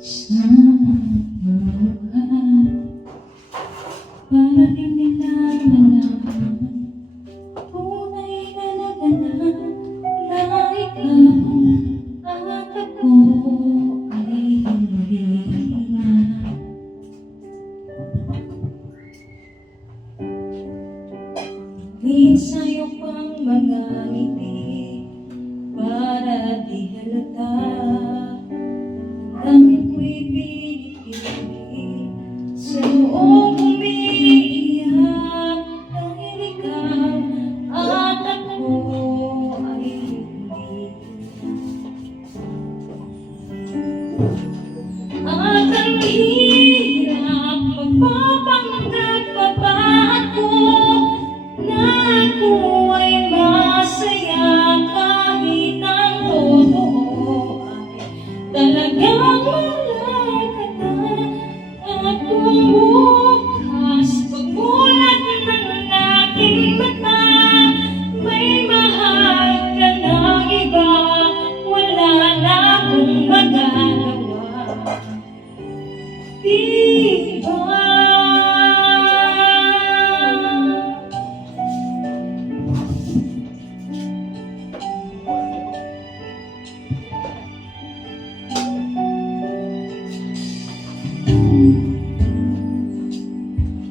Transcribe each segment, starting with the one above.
sa buhay, para din nila malaman tunay na laganap na ikaw at ako ay hindi na. Minsan sa'yo pang mga ngiti para di halata. Dahil ko'y pinipili sa noong umiiyak, dahil ikaw at ako ay hindi. At ang hirap magpapanggap pa ba ako na ako ay masaya kahit ang totoo ay talagang wala ka na. At kung bukas pagmulat ng aking mata may mahal ka ng iba, wala na akong magagawa. Di ba?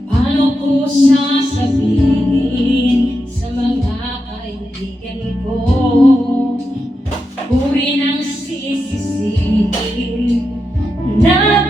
Paano ko sasabihin sa mga kaibigan ko? Uri ng sisisihin na